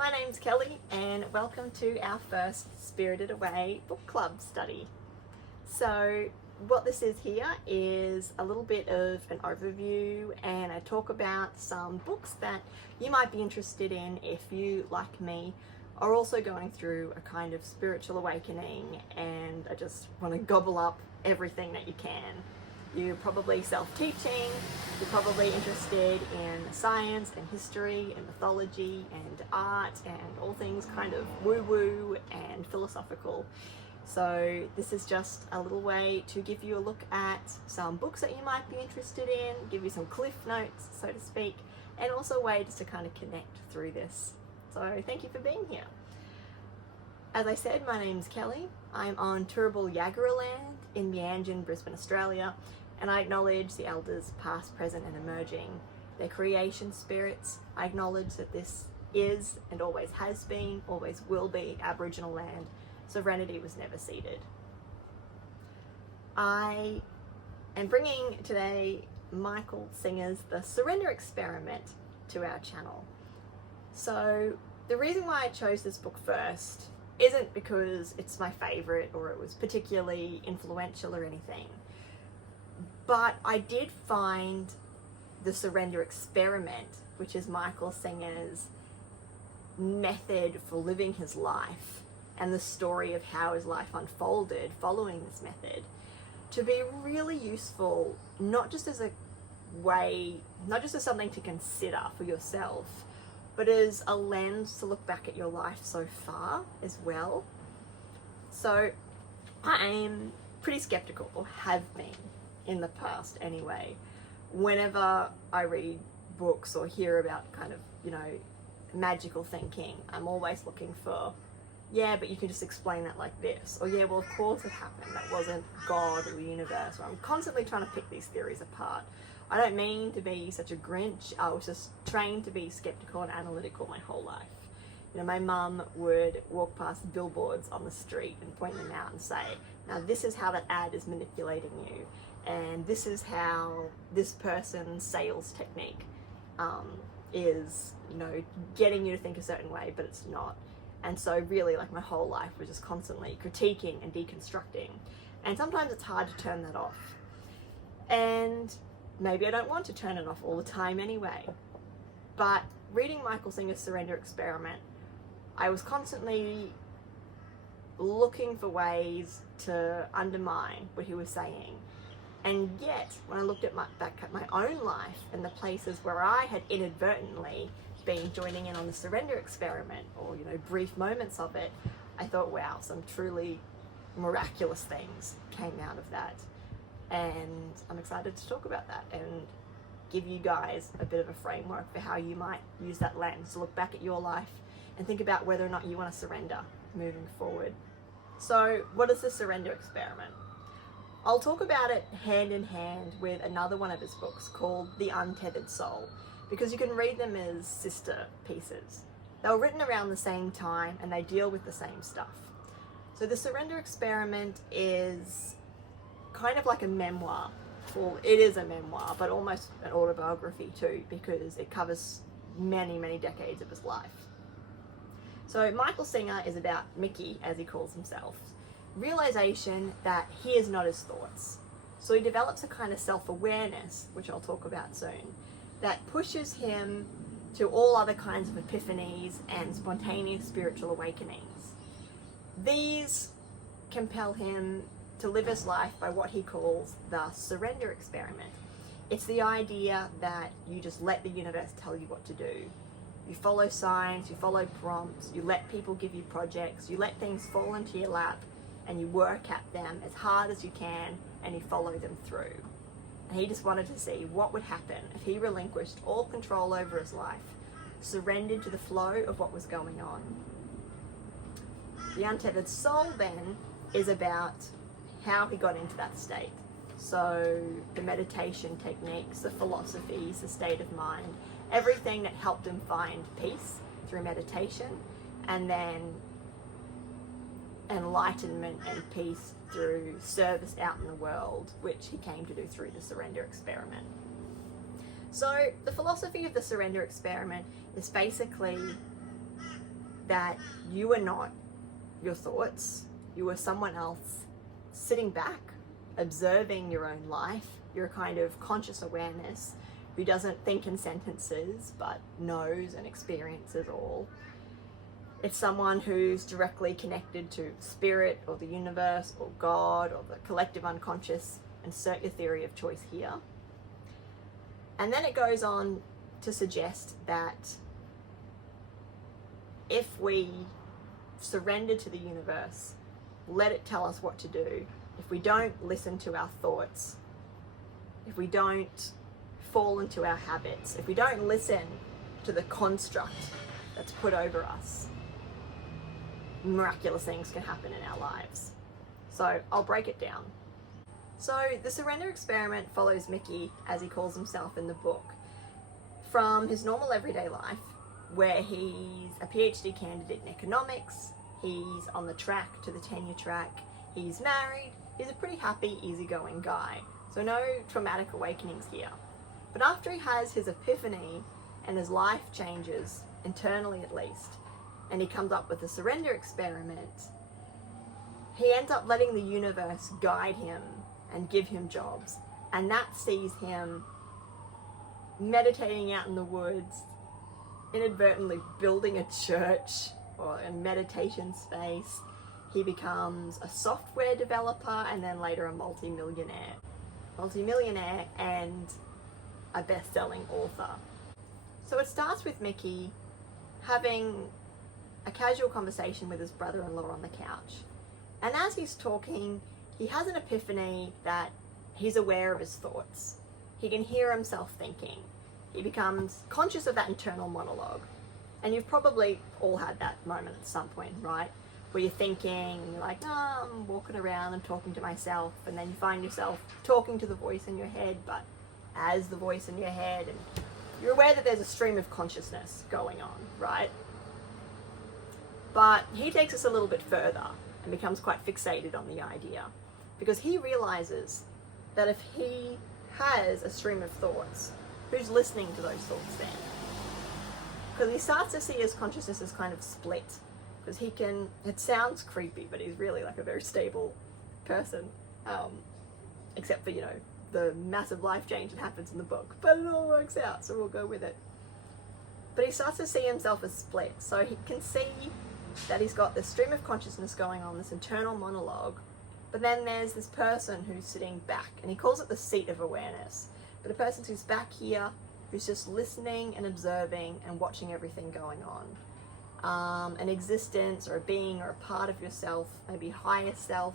My name's Kelly and welcome to our first Spirited Away book club study. So what this is here is a little bit of an overview, and I talk about some books that you might be interested in if you, like me, are also going through a kind of spiritual awakening and I just want to gobble up everything that you can. You're probably self-teaching, you're probably interested in science and history and mythology and art and all things kind of woo-woo and philosophical. So this is just a little way to give you a look at some books that you might be interested in, give you some cliff notes, so to speak, and also a way just to kind of connect through this. So thank you for being here. As I said, my name's Kelly. I'm on Turrbal Yagara land in Meanjin, Brisbane, Australia, and I acknowledge the elders past, present and emerging, their creation spirits. I acknowledge that this is and always has been, always will be Aboriginal land. Sovereignty was never ceded. I am bringing today Michael Singer's The Surrender Experiment to our channel. So the reason why I chose this book first isn't because it's my favorite or it was particularly influential or anything, but I did find The Surrender Experiment, which is Michael Singer's method for living his life and the story of how his life unfolded following this method, to be really useful, not just as a way, not just as something to consider for yourself, but as a lens to look back at your life so far as well. So I am pretty skeptical, or have been in the past anyway, whenever I read books or hear about kind of, magical thinking. I'm always looking for, yeah, but you can just explain that like this. Or yeah, well, of course it happened. That wasn't God or the universe. Or I'm constantly trying to pick these theories apart. I don't mean to be such a Grinch. I was just trained to be skeptical and analytical my whole life. My mum would walk past billboards on the street and point them out and say, now this is how that ad is manipulating you. And this is how this person's sales technique is, getting you to think a certain way, but it's not. And so really, my whole life was just constantly critiquing and deconstructing. And sometimes it's hard to turn that off. And maybe I don't want to turn it off all the time anyway. But reading Michael Singer's Surrender Experiment, I was constantly looking for ways to undermine what he was saying. And yet, when I looked back at my own life and the places where I had inadvertently been joining in on the surrender experiment, or brief moments of it, I thought, wow, some truly miraculous things came out of that. And I'm excited to talk about that and give you guys a bit of a framework for how you might use that lens to look back at your life and think about whether or not you want to surrender moving forward. So what is the surrender experiment? I'll talk about it hand in hand with another one of his books called The Untethered Soul, because you can read them as sister pieces. They were written around the same time and they deal with the same stuff. So the surrender experiment is kind of like a memoir. Well, it is a memoir, but almost an autobiography too, because it covers many, many decades of his life. So Michael Singer is about Mickey, as he calls himself, realization that he is not his thoughts. So he develops a kind of self-awareness, which I'll talk about soon, that pushes him to all other kinds of epiphanies and spontaneous spiritual awakenings. These compel him to live his life by what he calls the surrender experiment. It's the idea that you just let the universe tell you what to do. You follow signs, you follow prompts, you let people give you projects, you let things fall into your lap and you work at them as hard as you can and you follow them through. And he just wanted to see what would happen if he relinquished all control over his life, surrendered to the flow of what was going on. The Untethered Soul then is about how he got into that state. So the meditation techniques, the philosophies, the state of mind, everything that helped him find peace through meditation, and then enlightenment and peace through service out in the world, which he came to do through the surrender experiment. So the philosophy of the surrender experiment is basically that you are not your thoughts, you are someone else sitting back, observing your own life. You're a kind of conscious awareness who doesn't think in sentences but knows and experiences all. It's someone who's directly connected to spirit or the universe or God or the collective unconscious. Insert your theory of choice here. And then it goes on to suggest that if we surrender to the universe, let it tell us what to do, if we don't listen to our thoughts, if we don't fall into our habits, if we don't listen to the construct that's put over us, miraculous things can happen in our lives. So I'll break it down. So the surrender experiment follows Mickey, as he calls himself in the book, from his normal everyday life, where he's a PhD candidate in economics, he's on the track to the tenure track, he's married, he's a pretty happy, easygoing guy. So no traumatic awakenings here. But after he has his epiphany and his life changes, internally at least, and he comes up with the surrender experiment, he ends up letting the universe guide him and give him jobs. And that sees him meditating out in the woods, inadvertently building a church or a meditation space. He becomes a software developer and then later a multi-millionaire and a best-selling author. So it starts with Mickey having a casual conversation with his brother-in-law on the couch. And as he's talking, he has an epiphany that he's aware of his thoughts. He can hear himself thinking. He becomes conscious of that internal monologue. And you've probably all had that moment at some point, right? Where you're thinking, and you're like, oh, I'm walking around, I'm talking to myself, and then you find yourself talking to the voice in your head, but as the voice in your head, and you're aware that there's a stream of consciousness going on, right? But he takes us a little bit further and becomes quite fixated on the idea, because he realizes that if he has a stream of thoughts, who's listening to those thoughts then? Because he starts to see his consciousness as kind of split. Because he can, it sounds creepy, but he's really like a very stable person. Except for, the massive life change that happens in the book. But it all works out, so we'll go with it. But he starts to see himself as split. So he can see that he's got this stream of consciousness going on, this internal monologue. But then there's this person who's sitting back, and he calls it the seat of awareness. But a person who's back here, who's just listening and observing and watching everything going on. An existence or a being or a part of yourself, maybe higher self,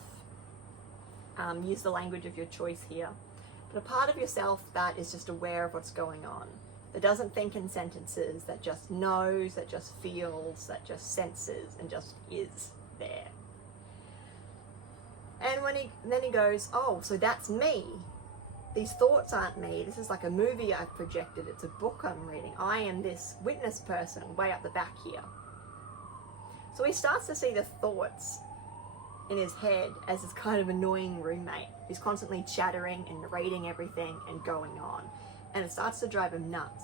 use the language of your choice here, but a part of yourself that is just aware of what's going on, that doesn't think in sentences, that just knows, that just feels, that just senses and just is there. And then he goes, oh, so that's me. These thoughts aren't me. This is like a movie I've projected. It's a book I'm reading. I am this witness person way up the back here. So he starts to see the thoughts in his head as this kind of annoying roommate who's constantly chattering and narrating everything and going on. And it starts to drive him nuts.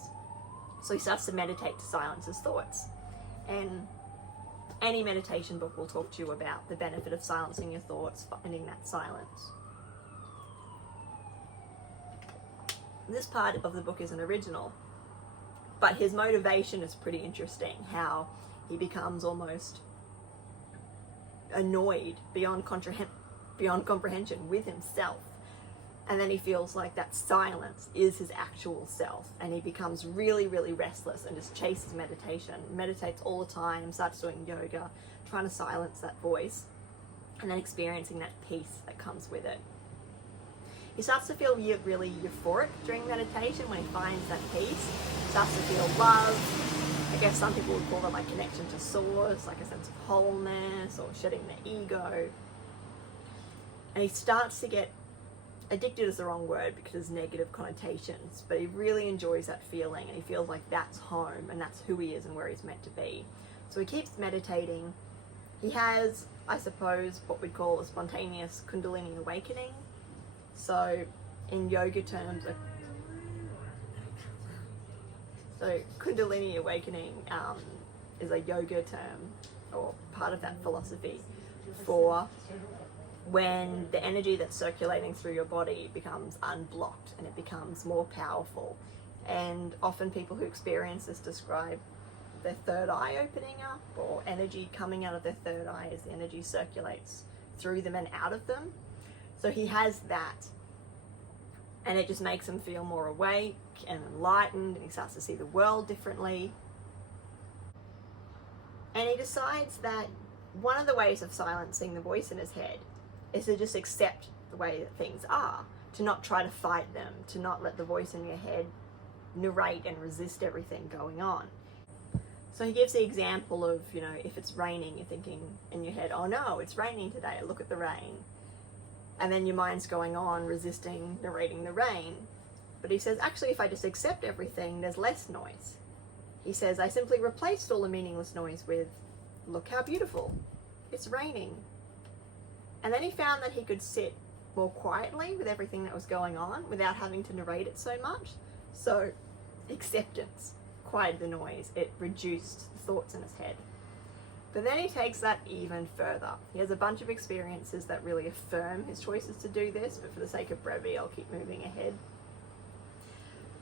So he starts to meditate to silence his thoughts. And any meditation book will talk to you about the benefit of silencing your thoughts, finding that silence. This part of the book isn't original, but his motivation is pretty interesting, how he becomes almost annoyed beyond comprehension with himself. And then he feels like that silence is his actual self. And he becomes really, really restless and just chases meditation, meditates all the time, starts doing yoga, trying to silence that voice, and then experiencing that peace that comes with it. He starts to feel really euphoric during meditation when he finds that peace. He starts to feel love. I guess some people would call it like connection to source, like a sense of wholeness or shedding the ego. And he starts to get addicted is the wrong word because there's negative connotations, but he really enjoys that feeling and he feels like that's home and that's who he is and where he's meant to be. So he keeps meditating. He has, I suppose, what we'd call a spontaneous Kundalini awakening. So in yoga terms, Kundalini awakening is a yoga term, or part of that philosophy, for when the energy that's circulating through your body becomes unblocked and it becomes more powerful. And often people who experience this describe their third eye opening up, or energy coming out of their third eye as the energy circulates through them and out of them. So he has that, and it just makes him feel more awake and enlightened, and he starts to see the world differently. And he decides that one of the ways of silencing the voice in his head is to just accept the way that things are, to not try to fight them, to not let the voice in your head narrate and resist everything going on. So he gives the example of, if it's raining, you're thinking in your head, oh no, it's raining today, look at the rain. And then your mind's going on, resisting narrating the rain. But he says, actually, if I just accept everything, there's less noise. He says, I simply replaced all the meaningless noise with, look how beautiful, it's raining. And then he found that he could sit more quietly with everything that was going on without having to narrate it so much. So acceptance quieted the noise. It reduced the thoughts in his head. But then he takes that even further. He has a bunch of experiences that really affirm his choices to do this, but for the sake of brevity, I'll keep moving ahead.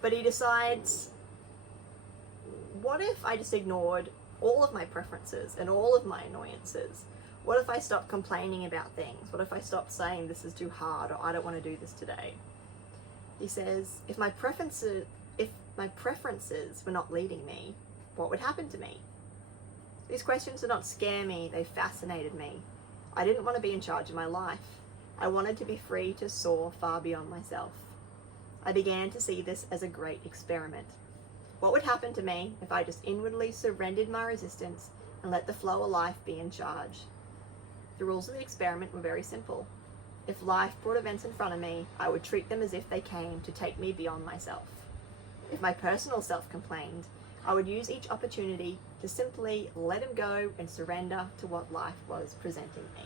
But he decides, what if I just ignored all of my preferences and all of my annoyances? What if I stopped complaining about things? What if I stopped saying this is too hard, or I don't want to do this today? He says, if my preferences were not leading me, what would happen to me? These questions did not scare me, they fascinated me. I didn't want to be in charge of my life. I wanted to be free to soar far beyond myself. I began to see this as a great experiment. What would happen to me if I just inwardly surrendered my resistance and let the flow of life be in charge? The rules of the experiment were very simple. If life brought events in front of me, I would treat them as if they came to take me beyond myself. If my personal self complained, I would use each opportunity to simply let him go and surrender to what life was presenting me.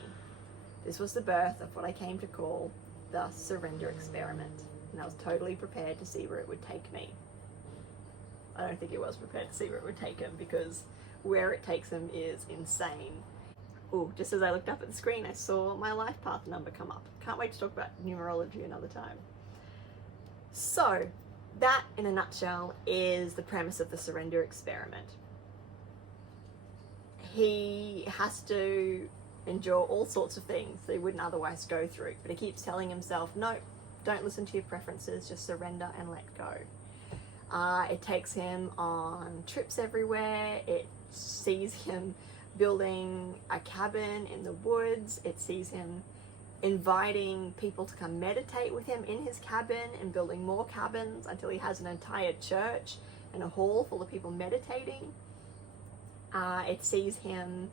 This was the birth of what I came to call the surrender experiment, and I was totally prepared to see where it would take me. I don't think he was prepared to see where it would take him, because where it takes him is insane. Oh, just as I looked up at the screen, I saw my life path number come up. Can't wait to talk about numerology another time. So, that in a nutshell is the premise of the surrender experiment. He has to endure all sorts of things that he wouldn't otherwise go through, but he keeps telling himself, no, don't listen to your preferences, just surrender and let go. It takes him on trips everywhere. It sees him building a cabin in the woods. It sees him inviting people to come meditate with him in his cabin and building more cabins until he has an entire church and a hall full of people meditating. It sees him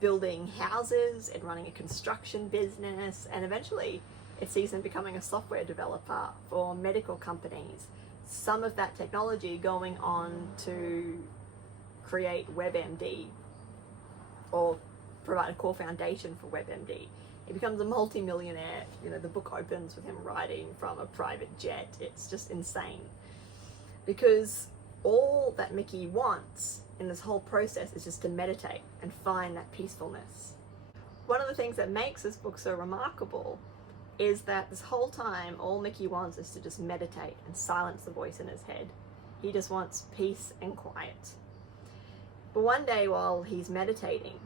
building houses and running a construction business, and eventually it sees him becoming a software developer for medical companies. Some of that technology going on to create WebMD, or provide a core foundation for WebMD. He becomes a multi-millionaire. The book opens with him riding from a private jet. It's just insane. Because all that Mickey wants in this whole process is just to meditate and find that peacefulness. One of the things that makes this book so remarkable is that this whole time, all Mickey wants is to just meditate and silence the voice in his head. He just wants peace and quiet. But one day while he's meditating,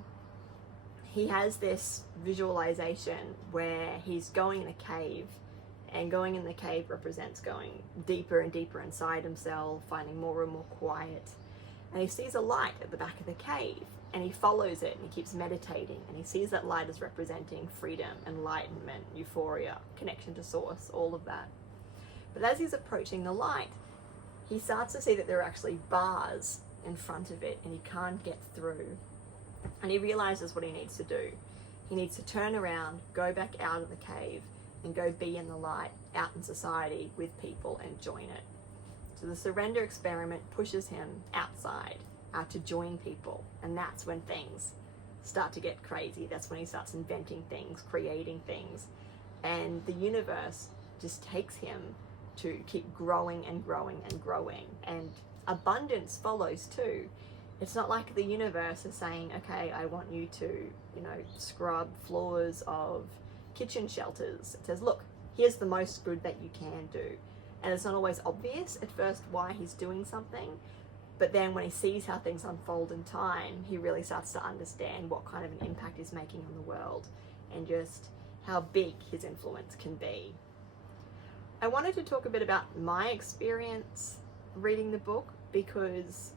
he has this visualization where he's going in a cave, and going in the cave represents going deeper and deeper inside himself, finding more and more quiet. And he sees a light at the back of the cave, and he follows it and he keeps meditating, and he sees that light as representing freedom, enlightenment, euphoria, connection to source, all of that. But as he's approaching the light, he starts to see that there are actually bars in front of it and he can't get through. And he realizes what he needs to do. He needs to turn around, go back out of the cave, and go be in the light, out in society with people, and join it. So the surrender experiment pushes him outside, out to join people, and that's when things start to get crazy. That's when he starts inventing things, creating things, and the universe just takes him to keep growing and growing and growing, and abundance follows too. It's not like the universe is saying, okay, I want you to, scrub floors of kitchen shelters. It says, look, here's the most good that you can do. And it's not always obvious at first why he's doing something, but then when he sees how things unfold in time, he really starts to understand what kind of an impact he's making on the world and just how big his influence can be. I wanted to talk a bit about my experience reading the book because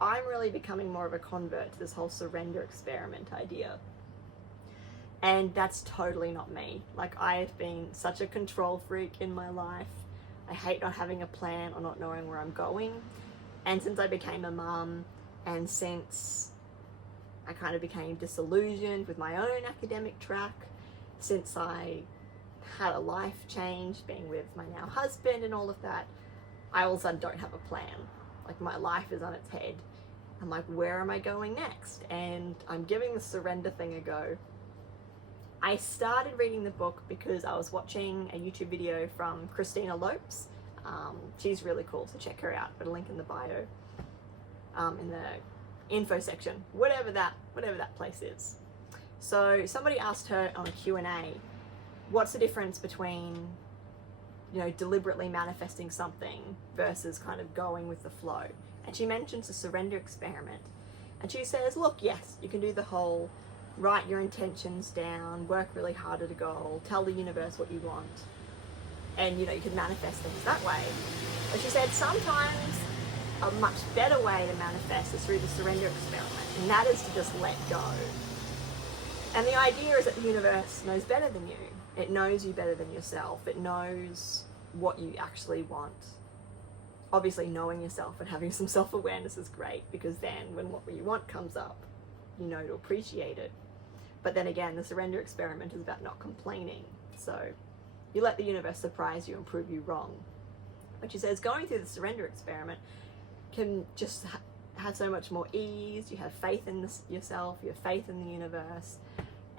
I'm really becoming more of a convert to this whole surrender experiment idea. And that's totally not me. Like, I have been such a control freak in my life. I hate not having a plan or not knowing where I'm going. And since I became a mum, and since I kind of became disillusioned with my own academic track, since I had a life change being with my now husband and all of that, I all of a sudden don't have a plan. Like, my life is on its head. I'm like, where am I going next? And I'm giving the surrender thing a go. I started reading the book because I was watching a YouTube video from Christina Lopes. She's really cool, so check her out. Put a link in the bio, in the info section, whatever that place is. So somebody asked her on a Q&A, what's the difference between, deliberately manifesting something versus kind of going with the flow? And she mentions the surrender experiment. And she says, look, yes, you can do the whole write your intentions down, work really hard at a goal, tell the universe what you want, and you can manifest things that way. But she said sometimes a much better way to manifest is through the surrender experiment, and that is to just let go. And the idea is that the universe knows better than you. It knows you better than yourself. It knows what you actually want. Obviously, knowing yourself and having some self-awareness is great, because then when what you want comes up, you know to appreciate it. But then again, the surrender experiment is about not complaining. So you let the universe surprise you and prove you wrong. But she says going through the surrender experiment can just have so much more ease. You have faith in yourself, you have faith in the universe.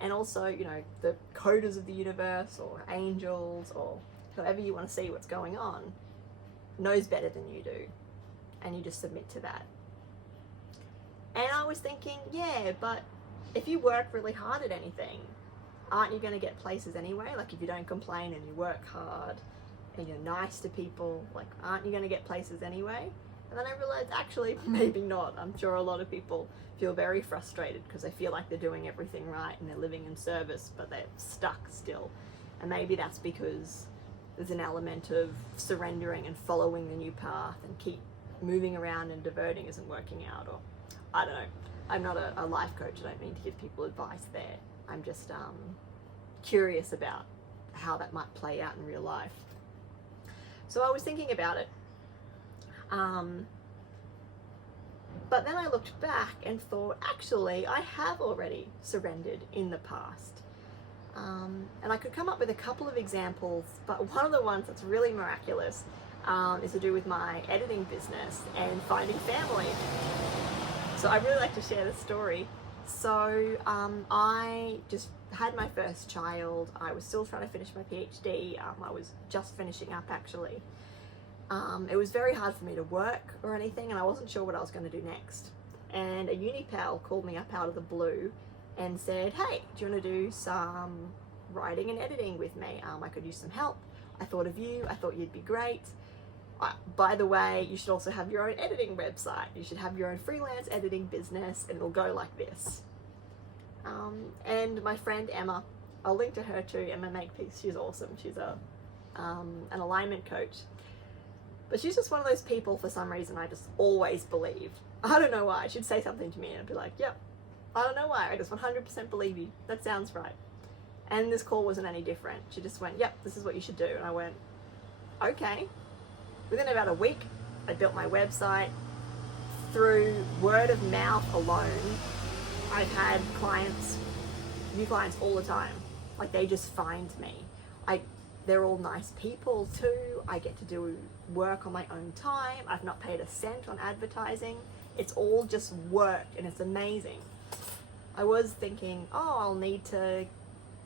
And also, the coders of the universe, or angels, or however you want to see what's going on, knows better than you do. And you just submit to that. And I was thinking, yeah, but if you work really hard at anything, aren't you going to get places anyway? Like, if you don't complain and you work hard and you're nice to people, like, aren't you going to get places anyway? And then I realized, actually, maybe not. I'm sure a lot of people feel very frustrated because they feel like they're doing everything right and they're living in service, but they're stuck still. And maybe that's because there's an element of surrendering and following the new path and keep moving around and diverting isn't working out, or I don't know. I'm not a life coach. I don't mean to give people advice there. I'm just curious about how that might play out in real life. So I was thinking about it. But then I looked back and thought, actually, I have already surrendered in the past. And I could come up with a couple of examples, but one of the ones that's really miraculous is to do with my editing business and finding family. So I really like to share this story. So I just had my first child. I was still trying to finish my PhD. I was just finishing up, actually. It was very hard for me to work or anything, and I wasn't sure what I was going to do next. And a uni pal called me up out of the blue and said, hey, do you want to do some writing and editing with me? I could use some help. I thought of you. I thought you'd be great. By the way, you should also have your own editing website. You should have your own freelance editing business, and it'll go like this. And my friend Emma, I'll link to her too, Emma Makepeace. She's awesome. She's an alignment coach. But she's just one of those people, for some reason, I just always believed. I don't know why. She'd say something to me and I'd be like, yep, I don't know why. I just 100% believe you. That sounds right. And this call wasn't any different. She just went, yep, this is what you should do. And I went, okay. Within about a week, I built my website. Through word of mouth alone, I've had new clients all the time. Like, they just find me. They're all nice people too. I get to do work on my own time. I've not paid a cent on advertising. It's all just work, and it's amazing. I was thinking, I'll need to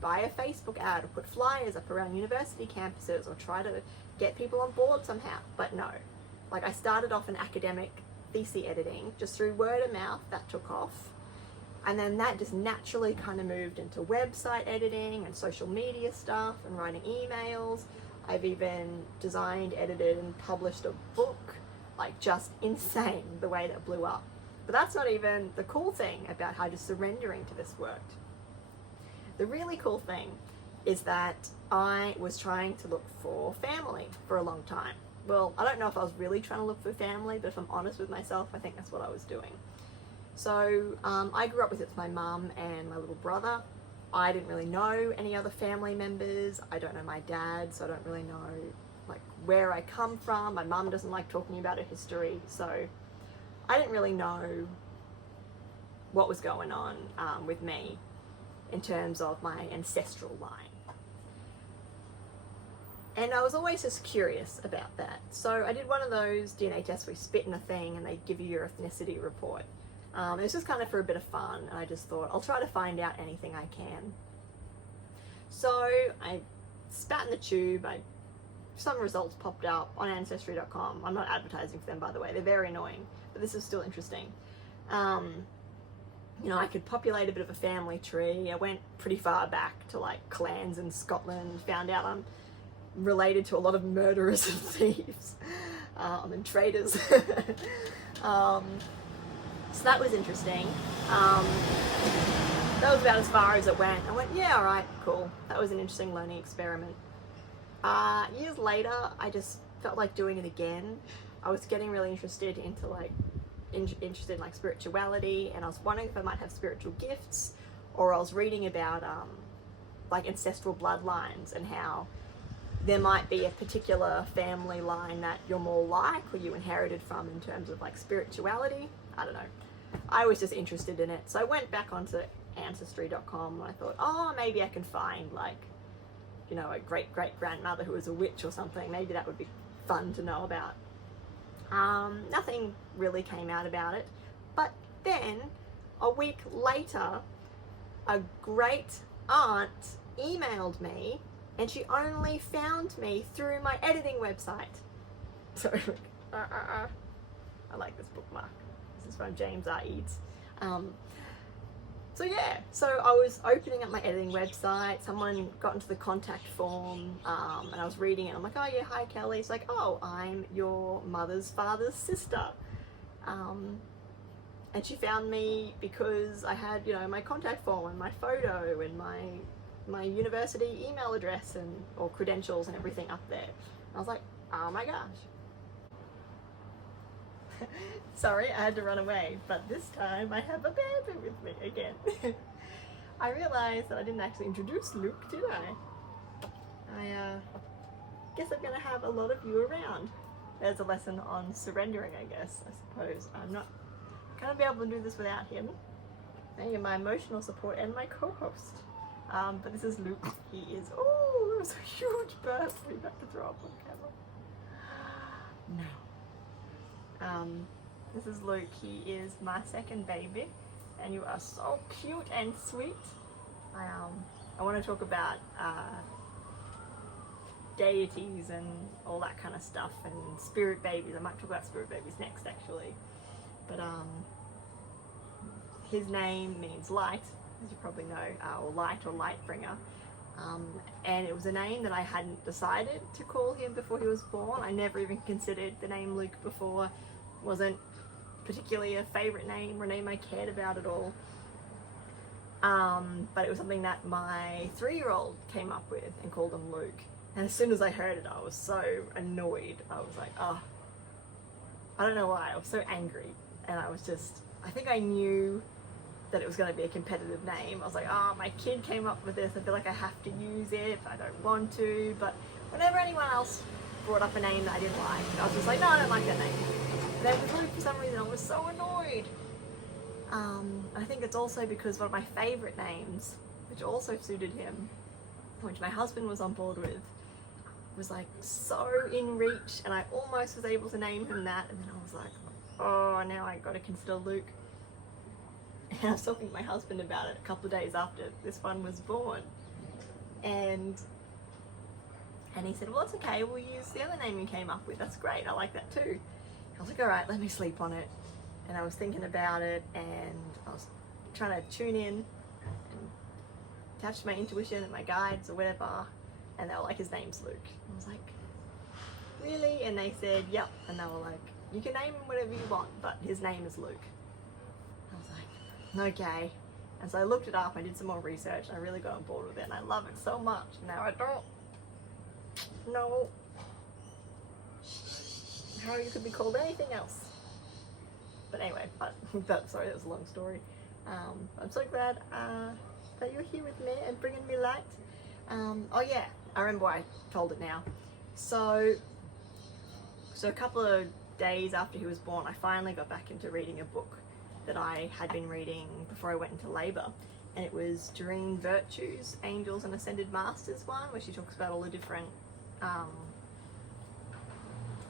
buy a Facebook ad or put flyers up around university campuses or try to get people on board somehow. But no. Like, I started off an academic thesis editing, just through word of mouth. That took off. And then that just naturally kind of moved into website editing and social media stuff and writing emails. I've even designed, edited, and published a book. Like, just insane the way that blew up. But that's not even the cool thing about how just surrendering to this worked. The really cool thing is that I was trying to look for family for a long time. Well, I don't know if I was really trying to look for family, but if I'm honest with myself, I think that's what I was doing. So I grew up with my mum and my little brother. I didn't really know any other family members. I don't know my dad, so I don't really know like where I come from. My mum doesn't like talking about her history, so I didn't really know what was going on with me in terms of my ancestral line. And I was always just curious about that. So I did one of those DNA tests where you spit in a thing and they give you your ethnicity report. It was just kind of for a bit of fun, and I just thought I'll try to find out anything I can. So I spat in the tube. Some results popped up on Ancestry.com. I'm not advertising for them, by the way. They're very annoying, but this is still interesting. You know, I could populate a bit of a family tree. I went pretty far back to like clans in Scotland, found out I'm related to a lot of murderers and thieves and traitors. So that was interesting. That was about as far as it went. I went, yeah, all right, cool. That was an interesting learning experiment. Years later, I just felt like doing it again. I was getting really interested into like interested in like spirituality, and I was wondering if I might have spiritual gifts, or I was reading about like ancestral bloodlines and how there might be a particular family line that you're more like or you inherited from in terms of like spirituality. I don't know. I was just interested in it. So I went back onto Ancestry.com and I thought, oh, maybe I can find like, you know, a great-great-grandmother who was a witch or something. Maybe that would be fun to know about. Nothing really came out about it. But then a week later, a great aunt emailed me, and she only found me through my editing website. So, I like this bookmark. This is from James R. Eads. So yeah, so I was opening up my editing website, someone got into the contact form, and I was reading it. I'm like, oh yeah, hi Kelly. It's like, oh, I'm your mother's father's sister. And she found me because I had, you know, my contact form and my photo and my university email address and or credentials and everything up there. And I was like, oh my gosh. Sorry, I had to run away, but this time I have a baby with me again. I realized that I didn't actually introduce Luke, did I? I guess I'm gonna have a lot of you around. There's a lesson on surrendering, I guess, I suppose. I'm not gonna be able to do this without him. You're my emotional support and my co-host. But this is Luke. He is, oh, it was a huge burp. We're about to throw up on camera. No. This is Luke. He is my second baby, and you are so cute and sweet. I want to talk about deities and all that kind of stuff, and spirit babies. I might talk about spirit babies next, actually. But his name means light, as you probably know, or light or light bringer. And it was a name that I hadn't decided to call him before he was born. I never even considered the name Luke before. Wasn't particularly a favorite name or a name I cared about at all. But it was something that my 3-year-old came up with and called him Luke. And as soon as I heard it, I was so annoyed. I was like, oh, I don't know why. I was so angry. And I was just, I think I knew that it was going to be a competitive name. I was like, oh, my kid came up with this. I feel like I have to use it. I don't want to. But whenever anyone else brought up a name that I didn't like, I was just like, no, I don't like that name. And then with Luke, for some reason, I was so annoyed. I think it's also because one of my favourite names, which also suited him, which my husband was on board with, was like so in reach, and I almost was able to name him that, and then I was like, oh, now I got to consider Luke. And I was talking to my husband about it a couple of days after this one was born, and he said, well, it's okay, we'll use the other name you came up with, that's great, I like that too. was like, all right, let me sleep on it. And I was thinking about it, and I was trying to tune in and attach to my intuition and my guides or whatever. And they were like, his name's Luke. I was like, really? And they said, yep. And they were like, you can name him whatever you want, but his name is Luke. I was like, okay. And so I looked it up, I did some more research, and I really got on board with it, and I love it so much. Now I don't know how you could be called anything else. But anyway, sorry, that was a long story. I'm so glad that you're here with me and bringing me light. Oh yeah, I remember why I told it now. So a couple of days after he was born, I finally got back into reading a book that I had been reading before I went into labour. And it was Doreen Virtue's Angels and Ascended Masters one, where she talks about all the different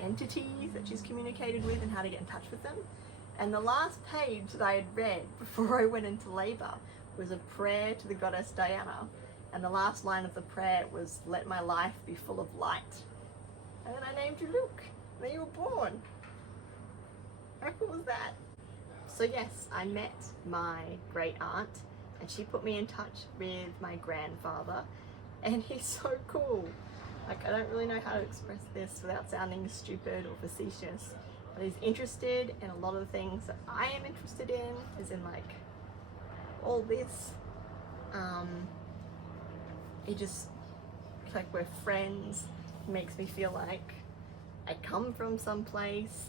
entities that she's communicated with and how to get in touch with them. And the last page that I had read before I went into labour was a prayer to the goddess Diana. And the last line of the prayer was, let my life be full of light. And then I named you Luke. And then you were born. How cool was that? So yes, I met my great aunt, and she put me in touch with my grandfather, and he's so cool. Like, I don't really know how to express this without sounding stupid or facetious, but he's interested in a lot of the things that I am interested in, as in like all this. He just, like, we're friends. It makes me feel like I come from someplace.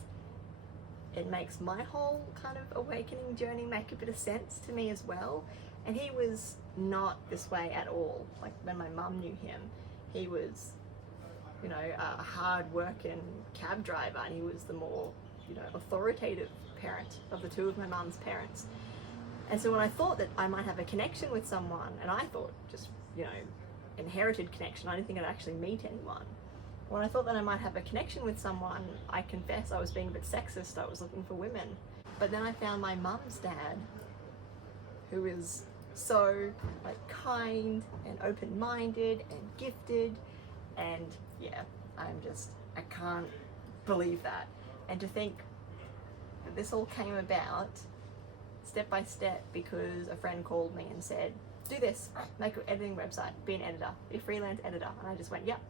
It makes my whole kind of awakening journey make a bit of sense to me as well. And he was not this way at all. Like, when my mum knew him, he was, you know, a hard-working cab driver, and he was the more, you know, authoritative parent of the two of my mum's parents. And so when I thought that I might have a connection with someone, and I thought just, you know, inherited connection, I didn't think I'd actually meet anyone. When I thought that I might have a connection with someone, I confess I was being a bit sexist. I was looking for women. But then I found my mum's dad, who is so, like, kind and open-minded and gifted. And yeah, I can't believe that. And to think that this all came about step by step because a friend called me and said, do this, make an editing website, be an editor, be a freelance editor. And I just went, yep.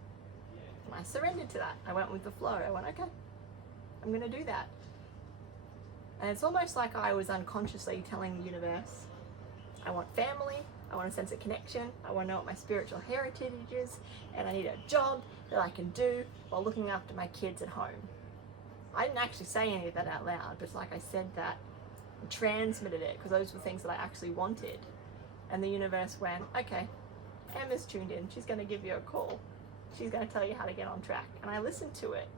And I surrendered to that. I went with the flow. I went, okay, I'm gonna do that. And it's almost like I was unconsciously telling the universe, I want family, I want a sense of connection, I want to know what my spiritual heritage is, and I need a job that I can do while looking after my kids at home. I didn't actually say any of that out loud, but it's like I said that and transmitted it, because those were things that I actually wanted. And the universe went, okay, Emma's tuned in, she's going to give you a call. She's going to tell you how to get on track. And I listened to it,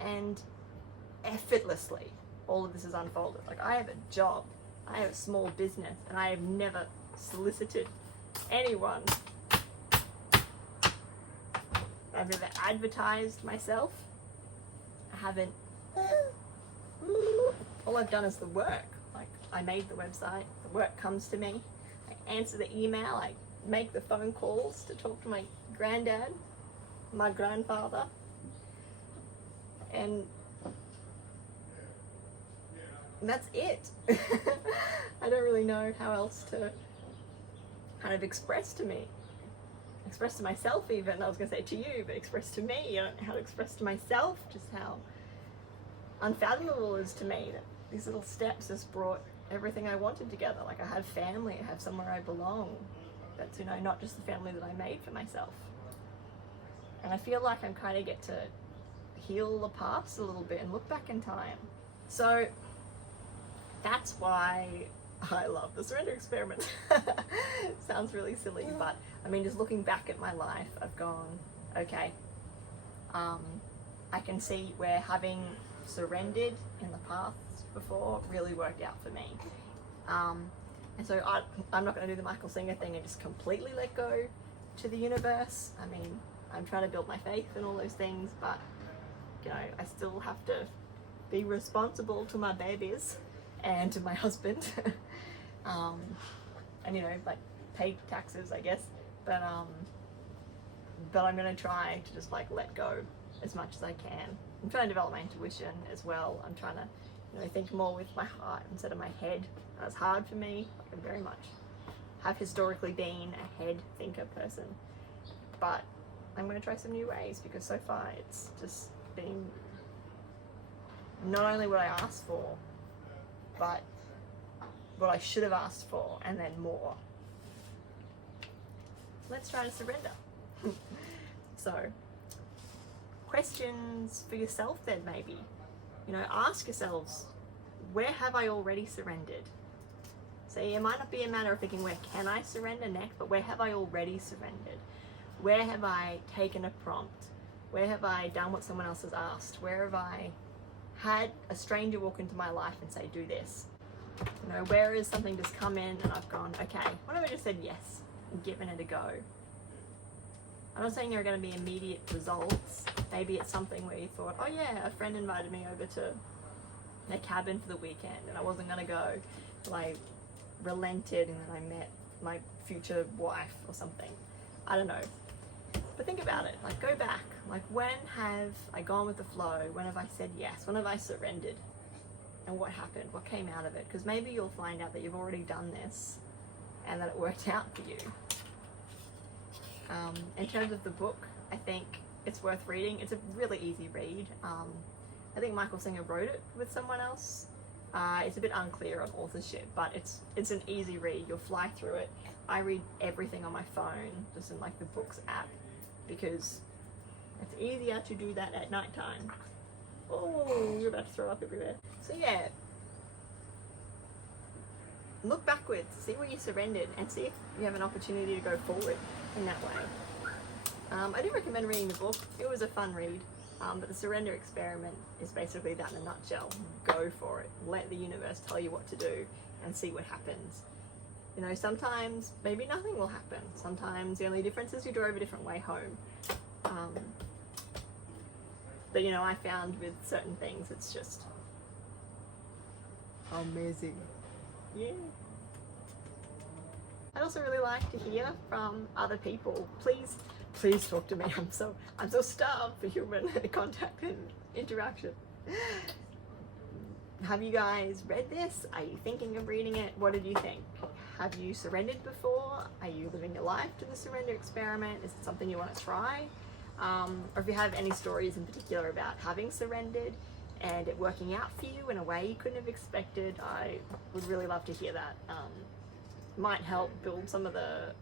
and effortlessly, all of this is unfolded. Like, I have a job, I have a small business, and I have never solicited anyone. I've never advertised myself. I haven't. All I've done is the work. Like, I made the website, the work comes to me, I answer the email, I make the phone calls to talk to my granddad, my grandfather, and that's it. I don't really know how else to kind of express to myself even. I was going to say to you, but express to me. I don't know how to express to myself just how unfathomable it is to me that these little steps just brought everything I wanted together. Like, I have family, I have somewhere I belong. That's, you know, not just the family that I made for myself. And I feel like I'm kind of get to heal the past a little bit and look back in time. So that's why I love the surrender experiment. Sounds really silly, but I mean, just looking back at my life, I've gone, okay, I can see where having surrendered in the past before really worked out for me. And so I'm not going to do the Michael Singer thing and just completely let go to the universe. I mean, I'm trying to build my faith and all those things, but, you know, I still have to be responsible to my babies and to my husband. And, you know, like, pay taxes, I guess. But I'm going to try to just, like, let go as much as I can I'm trying to develop my intuition as well. I'm trying to, you know, think more with my heart instead of my head. That's hard for me. I very much have historically been a head thinker person, but I'm going to try some new ways, because so far it's just been not only what I asked for, but what I should have asked for, and then more. Let's try to surrender. So, questions for yourself then, maybe. You know, ask yourselves, where have I already surrendered? See, it might not be a matter of thinking, where can I surrender next, but where have I already surrendered? Where have I taken a prompt? Where have I done what someone else has asked? Where have I had a stranger walk into my life and say, do this? You know, where is something just come in and I've gone, okay, what if I just said yes and given it a go? I'm not saying there are going to be immediate results. Maybe it's something where you thought, oh yeah, a friend invited me over to their cabin for the weekend and I wasn't going to go. So I relented and then I met my future wife or something. I don't know. But think about it, like go back. Like, when have I gone with the flow? When have I said yes? When have I surrendered? And what happened? What came out of it? Because maybe you'll find out that you've already done this and that it worked out for you. In terms of the book, I think it's worth reading. It's a really easy read. I think Michael Singer wrote it with someone else. It's a bit unclear on authorship, but it's an easy read. You'll fly through it. I read everything on my phone, just in like the books app, because it's easier to do that at night time. Oh, you're about to throw up everywhere. So yeah, look backwards, see where you surrendered, and see if you have an opportunity to go forward in that way. I do recommend reading the book. It was a fun read, but the surrender experiment is basically that in a nutshell. Go for it. Let the universe tell you what to do and see what happens. You know, sometimes maybe nothing will happen. Sometimes the only difference is you drove a different way home. But you know, I found with certain things, it's just amazing. Yeah. I'd also really like to hear from other people. Please talk to me. I'm so starved for human contact and interaction. Have you guys read this? Are you thinking of reading it? What did you think? Have you surrendered before? Are you living your life to the surrender experiment? Is it something you want to try? Or if you have any stories in particular about having surrendered and it working out for you in a way you couldn't have expected, I would really love to hear that. Might help build some of the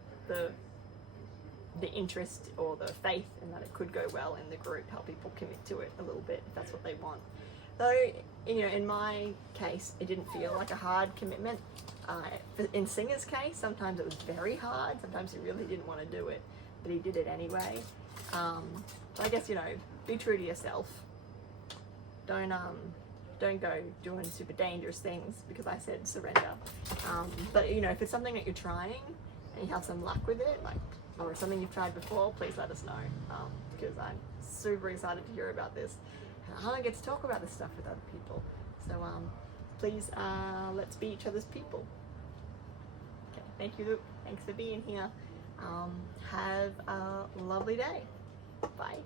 interest or the faith in that it could go well in the group, help people commit to it a little bit if that's what they want. Though, you know, in my case, it didn't feel like a hard commitment. In Singer's case, sometimes it was very hard. Sometimes he really didn't want to do it, but he did it anyway. So I guess, you know, be true to yourself. Don't go doing super dangerous things because I said surrender. But you know, if it's something that you're trying and you have some luck with it, like, or something you've tried before, please let us know, because I'm super excited to hear about this. I don't get to talk about this stuff with other people, so please let's be each other's people. Okay, thank you. Thanks for being here. Have a lovely day. Bye.